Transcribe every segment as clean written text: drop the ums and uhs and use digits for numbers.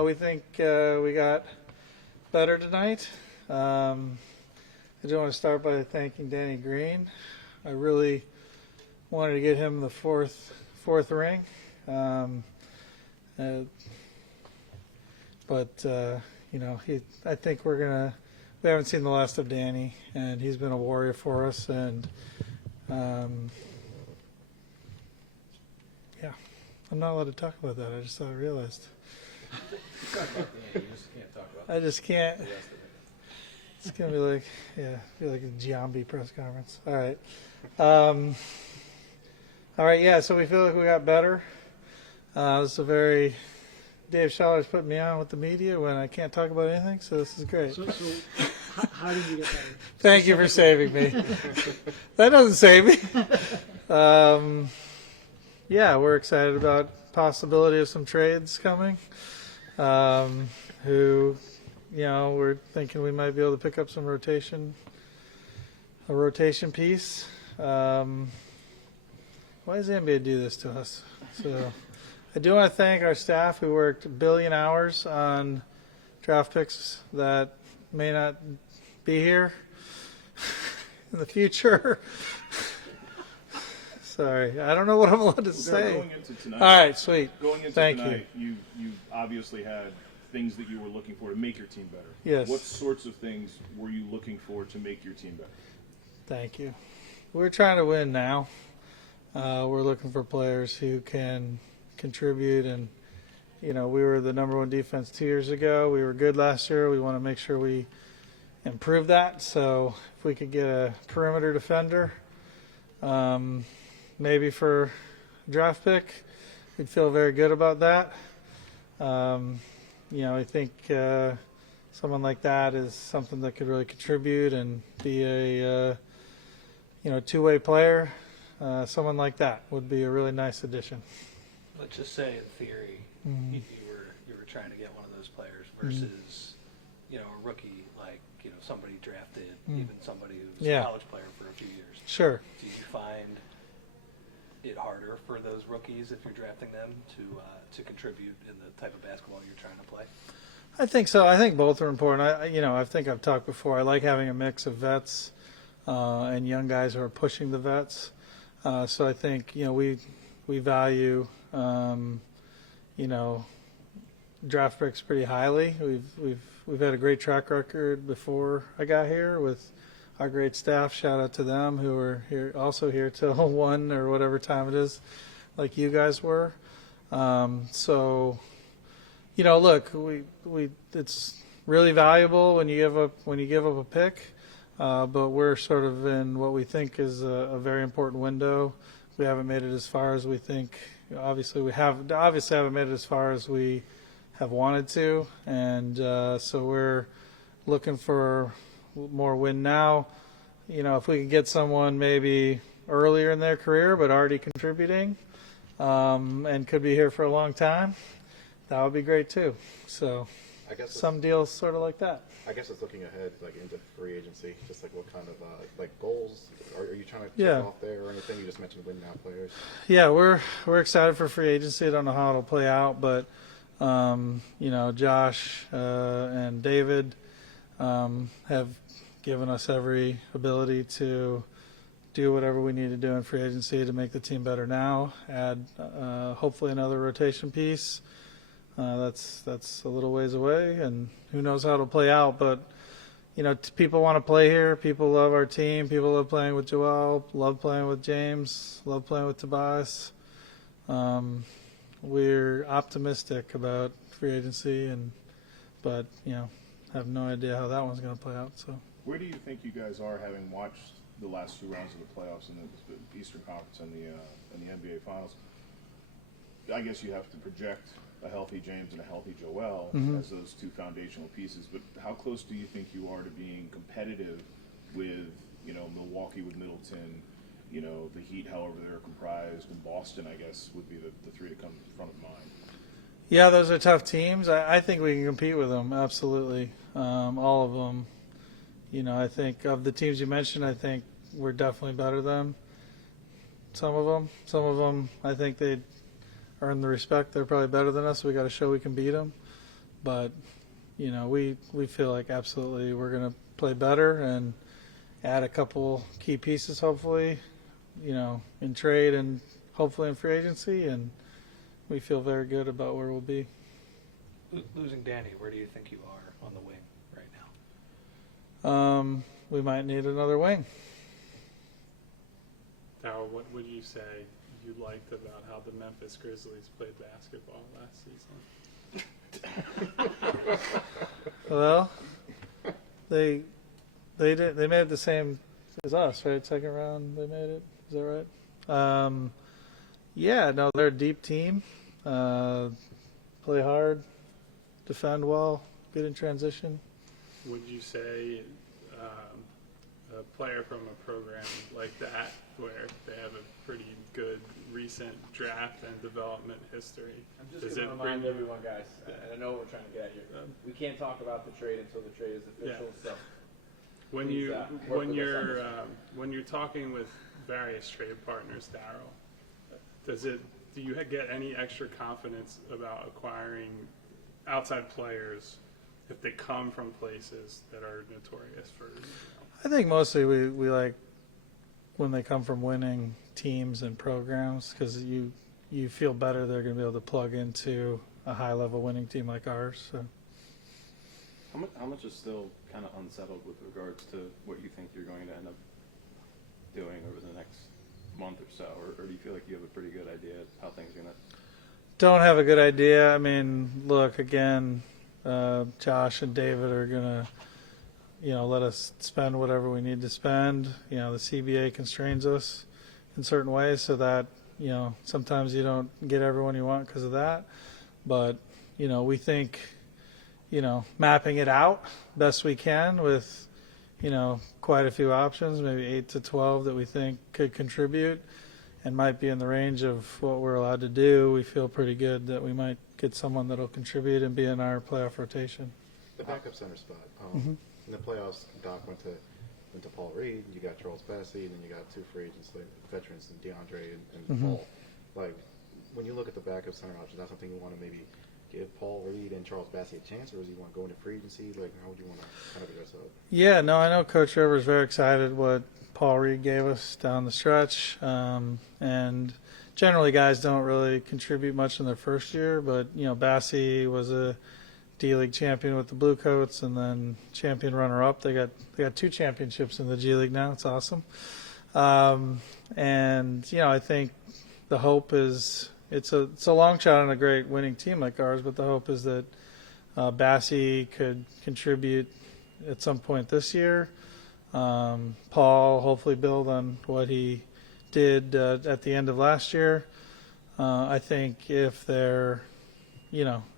we think we got better tonight. I do want to start by thanking Danny Green. I really wanted to get him the fourth ring. But I think we haven't seen the last of Danny, and he's been a warrior for us. And I'm not allowed to talk about that. I just thought I realized. You just can't talk about I just can't. the rest of it. It's gonna be like a Giambi press conference. All right. Yeah. So we feel like we got better. This is a very Dave Schaller's put me on with the media when I can't talk about anything, so this is great. So how did you get better? Thank you for saving me. That doesn't save me. We're excited about possibility of some trades coming. We're thinking we might be able to pick up a rotation piece. Why does the NBA do this to us? So I do want to thank our staff who worked a billion hours on draft picks that may not be here in the future. Sorry, I don't know what I'm allowed to say. Going into tonight, all right, sweet. Going into Thank tonight, you obviously had things that you were looking for to make your team better. Yes. What sorts of things were you looking for to make your team better? Thank you. We're trying to win now. We're looking for players who can contribute, and we were the number one defense 2 years ago. We were good last year. We want to make sure we improve that. So if we could get a perimeter defender, maybe for a draft pick, we'd feel very good about that. I think someone like that is something that could really contribute and be a two-way player. Someone like that would be a really nice addition. Let's just say, in theory, Mm-hmm. you were trying to get one of those players versus, a rookie like somebody drafted, even somebody who's a college player for a few years. Sure. Do you find it harder for those rookies if you're drafting them to contribute in the type of basketball you're trying to play? I think so. I think both are important. I think I've talked before. I like having a mix of vets and young guys who are pushing the vets. So I think we value draft picks pretty highly. We've had a great track record before I got here with our great staff. Shout out to them who are here till 1 or whatever time it is, like you guys were. Look, we it's really valuable when you give up a pick, but we're sort of in what we think is a very important window. We haven't made it as far as we think. Obviously haven't made it as far as we have wanted to, and so we're looking for more win now. If we could get someone maybe earlier in their career but already contributing and could be here for a long time, that would be great too. So I guess some deals sort of like that. I guess it's looking ahead, like into free agency, just like what kind of goals are you trying to check off there or anything? You just mentioned win now players. Yeah, we're excited for free agency. I don't know how it'll play out, but Josh and David have given us every ability to do whatever we need to do in free agency to make the team better now. Add hopefully another rotation piece. That's a little ways away, and who knows how it'll play out. But people want to play here. People love our team. People love playing with Joel. Love playing with James. Love playing with Tobias. We're optimistic about free agency, but have no idea how that one's going to play out. So Where do you think you guys are, having watched the last 2 rounds of the playoffs in the Eastern Conference and the NBA Finals? I guess you have to project a healthy James and a healthy Joel as those 2 foundational pieces. But how close do you think you are to being competitive with, Milwaukee with Middleton, the Heat, however they're comprised, and Boston, I guess, would be the 3 that come in front of mind? Yeah, those are tough teams. I think we can compete with them, absolutely. All of them. I think of the teams you mentioned, I think we're definitely better than some of them. Some of them, I think they'd earn the respect. They're probably better than us. We got to show we can beat them. But, we feel like absolutely we're going to play better and add a couple key pieces, hopefully, in trade and hopefully in free agency. And we feel very good about where we'll be. Losing Danny, where do you think you are on the wing right now? We might need another wing. Daryl, what would you say you liked about how the Memphis Grizzlies played basketball last season? Well, they made it the same as us, right? Second round they made it. Is that right? Yeah, no, they're a deep team. Play hard, defend well, good in transition. Would you say a player from a program like that, where they have a pretty good recent draft and development history, I'm just does going it to bring remind you? everyone, guys, I know what we're trying to get at here. We can't talk about the trade until the trade is official, Yeah. so When Please, you work when with us on you're this. when you're talking with various trade partners, Daryl, do you get any extra confidence about acquiring outside players if they come from places that are notorious for? I think mostly we like when they come from winning teams and programs because you feel better they're going to be able to plug into a high level winning team like ours. So. How much is still kind of unsettled with regards to what you think you're going to end up doing over the next month or so, or do you feel like you have a pretty good idea of how things are going to? Don't have a good idea. I mean, look, again, Josh and David are going to, let us spend whatever we need to spend. The CBA constrains us in certain ways so that, sometimes you don't get everyone you want because of that. But, we think, mapping it out best we can with, quite a few options, maybe 8 to 12 that we think could contribute and might be in the range of what we're allowed to do. We feel pretty good that we might get someone that'll contribute and be in our playoff rotation. The backup center spot. Mhm. In the playoffs, Doc went to Paul Reed. You got Charles Bassey, and then you got two free agents, like veterans, and DeAndre and Mhm. Paul. Like, when you look at the backup center options, that's something you want to maybe give Paul Reed and Charles Bassey a chance, or does he want to go into free agency? Like, how would you want to kind of address that? Yeah, no, I know Coach Rivers very excited what Paul Reed gave us down the stretch. And generally guys don't really contribute much in their first year, but, Bassey was a D-League champion with the Blue Coats and then champion runner-up. They got 2 championships in the G League now. It's awesome. And, I think the hope is it's a long shot on a great winning team like ours, but the hope is that Bassey could contribute at some point this year. Paul hopefully build on what he did at the end of last year. I think if they're,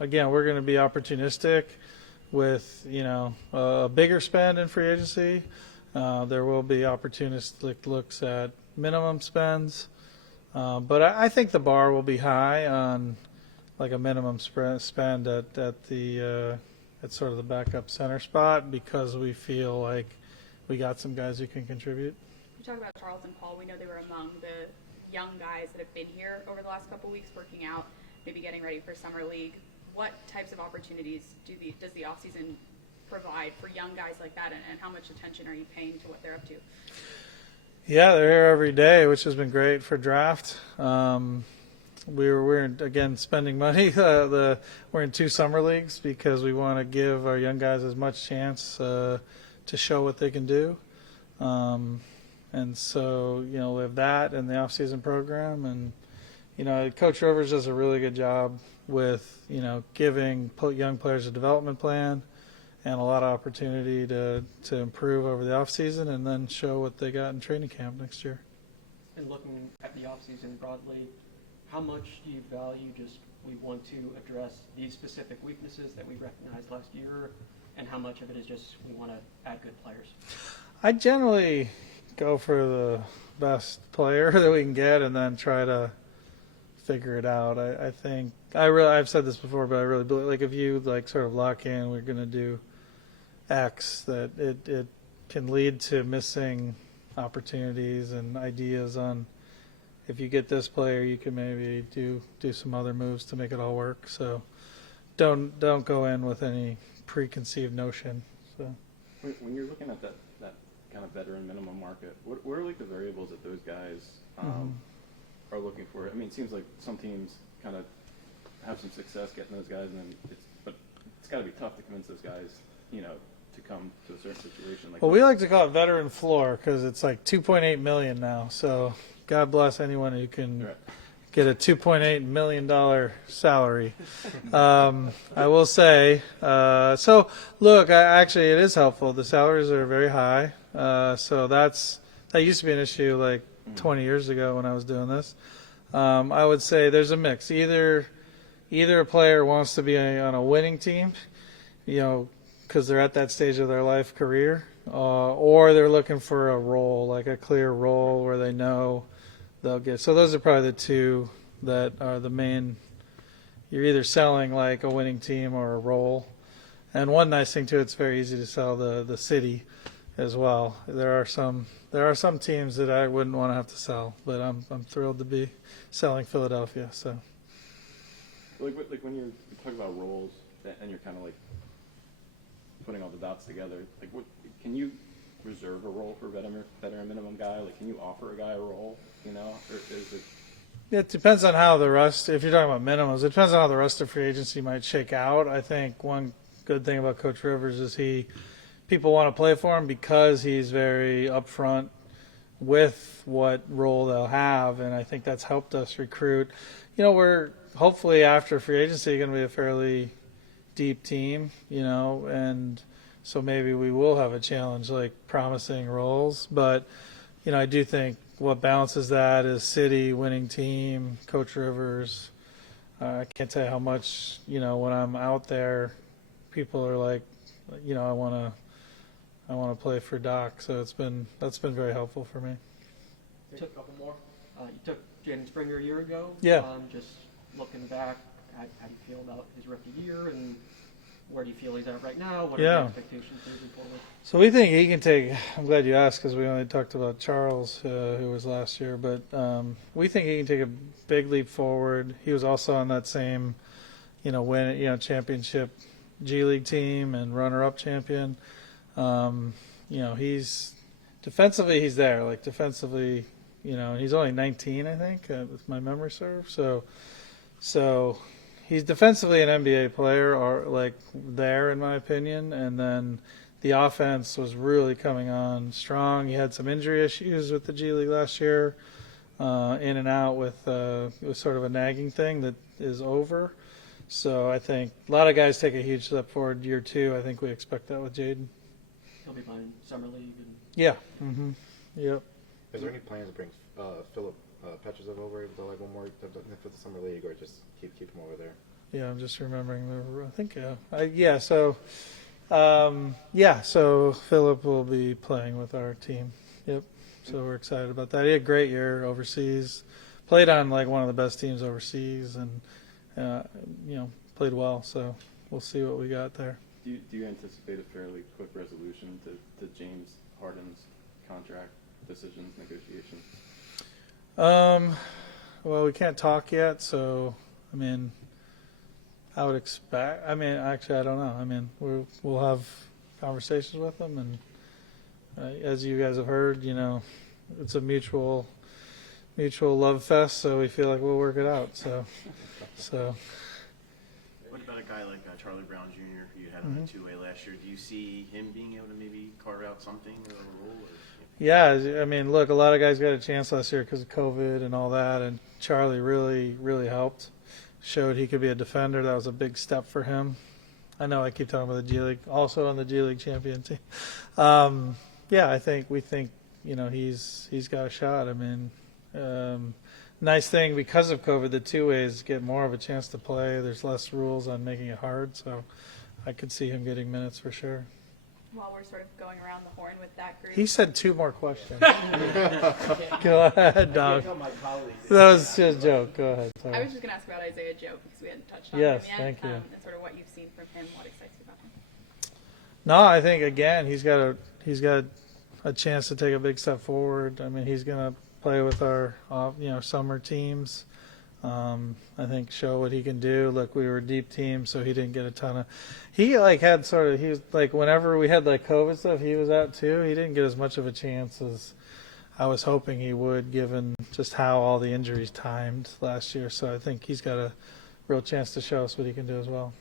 again, we're going to be opportunistic with, a bigger spend in free agency. There will be opportunistic looks at minimum spends. But I think the bar will be high on like a minimum spend at sort of the backup center spot because we feel like we got some guys who can contribute. You talk about Charles and Paul. We know they were among the young guys that have been here over the last couple of weeks working out, maybe getting ready for summer league. What types of opportunities does the offseason provide for young guys like that, and how much attention are you paying to what they're up to? Yeah, they're here every day, which has been great for draft. We're again spending money. We're in 2 summer leagues because we want to give our young guys as much chance to show what they can do. And so, we have that in the off-season program. And, Coach Rivers does a really good job with, giving young players a development plan and a lot of opportunity to improve over the off-season and then show what they got in training camp next year. And looking at the offseason broadly, how much do you value just we want to address these specific weaknesses that we recognized last year, and how much of it is just we want to add good players? I generally go for the best player that we can get and then try to figure it out. I think I've said this before, but I really believe like if you like sort of lock in, we're going to do X, that it can lead to missing opportunities and ideas on if you get this player, you can maybe do some other moves to make it all work. So don't go in with any preconceived notion. So When you're looking at that kind of veteran minimum market, what are like the variables that those guys are looking for? I mean, it seems like some teams kind of have some success getting those guys, and then it's got to be tough to convince those guys, to come to a certain situation. Like, well, we like to call it veteran floor because it's like 2.8 million now. So God bless anyone who can Right. get a $2.8 million salary. I will say, so look, actually it is helpful. The salaries are very high. So that used to be an issue like 20 years ago when I was doing this. I would say there's a mix. Either a player wants to be on a winning team, because they're at that stage of their life career, or they're looking for a role, like a clear role where they know they'll get. So those are probably the two that are the main. You're either selling like a winning team or a role. And one nice thing too, it's very easy to sell the city as well. There are some teams that I wouldn't want to have to sell, but I'm thrilled to be selling Philadelphia. So like when you talk about roles and you're kind of like putting all the dots together, like what can you reserve a role for a veteran minimum guy? Like, can you offer a guy a role? Or is it? it depends on how the rest. If you're talking about minimums, it depends on how the rest of free agency might shake out. I think one good thing about Coach Rivers is people want to play for him because he's very upfront with what role they'll have, and I think that's helped us recruit. We're hopefully after free agency going to be a fairly deep team, and so maybe we will have a challenge like promising roles. But, I do think what balances that is city, winning team, Coach Rivers. I can't tell you how much, when I'm out there, people are like, I want to play for Doc. So that's been very helpful for me. Take a couple more. You took Jaden Springer a year ago. Yeah. Just looking back, how do you feel about his rookie year, and where do you feel he's at right now? What are the expectations moving forward? So we think he can take. I'm glad you asked because we only talked about Charles, who was last year, but we think he can take a big leap forward. He was also on that same, championship G League team and runner-up champion. He's defensively, he's there. Like defensively, and he's only 19, I think, if my memory serves. So he's defensively an NBA player, or like there in my opinion. And then the offense was really coming on strong. He had some injury issues with the G League last year, in and out with it was sort of a nagging thing that is over. So I think a lot of guys take a huge step forward year two. I think we expect that with Jaden. He'll be playing summer league. Yeah. Mm-hmm. Yep. Is there any plans to bring Philip Petrusov over to like one more for the summer league, or just keep him over there? Yeah, I'm just remembering. I think So Philip will be playing with our team. Yep. So we're excited about that. He had a great year overseas. Played on like one of the best teams overseas, and played well. So we'll see what we got there. Do you anticipate a fairly quick resolution to James Harden's contract decisions, negotiations? Well, we can't talk yet, so I would expect. Actually, I don't know. We'll have conversations with them, and as you guys have heard, it's a mutual love fest. So we feel like we'll work it out. So. What about a guy like Charlie Brown Jr., who you had on the two-way last year? Do you see him being able to maybe carve out something or a role? Yeah, look, a lot of guys got a chance last year because of COVID and all that, and Charlie really, really helped. Showed he could be a defender. That was a big step for him. I know I keep talking about the G League, also on the G League champion team. We think he's got a shot. Nice thing because of COVID, the two-ways get more of a chance to play. There's less rules on making it hard, so I could see him getting minutes for sure. While we're sort of going around the horn with that group. He said two more questions. Go ahead, Dog. That was just a joke. Go ahead. Sorry. I was just going to ask about Isaiah Joe because we hadn't touched on Yes, him yet. thank you. And sort of what you've seen from him, what excites you about him. No, I think again he's got a chance to take a big step forward. He's going to play with our summer teams. I think show what he can do. Look, we were a deep team, so he didn't get a ton of. He like had sort of he was like whenever we had like COVID stuff, he was out too. He didn't get as much of a chance as I was hoping he would, given just how all the injuries timed last year. So I think he's got a real chance to show us what he can do as well.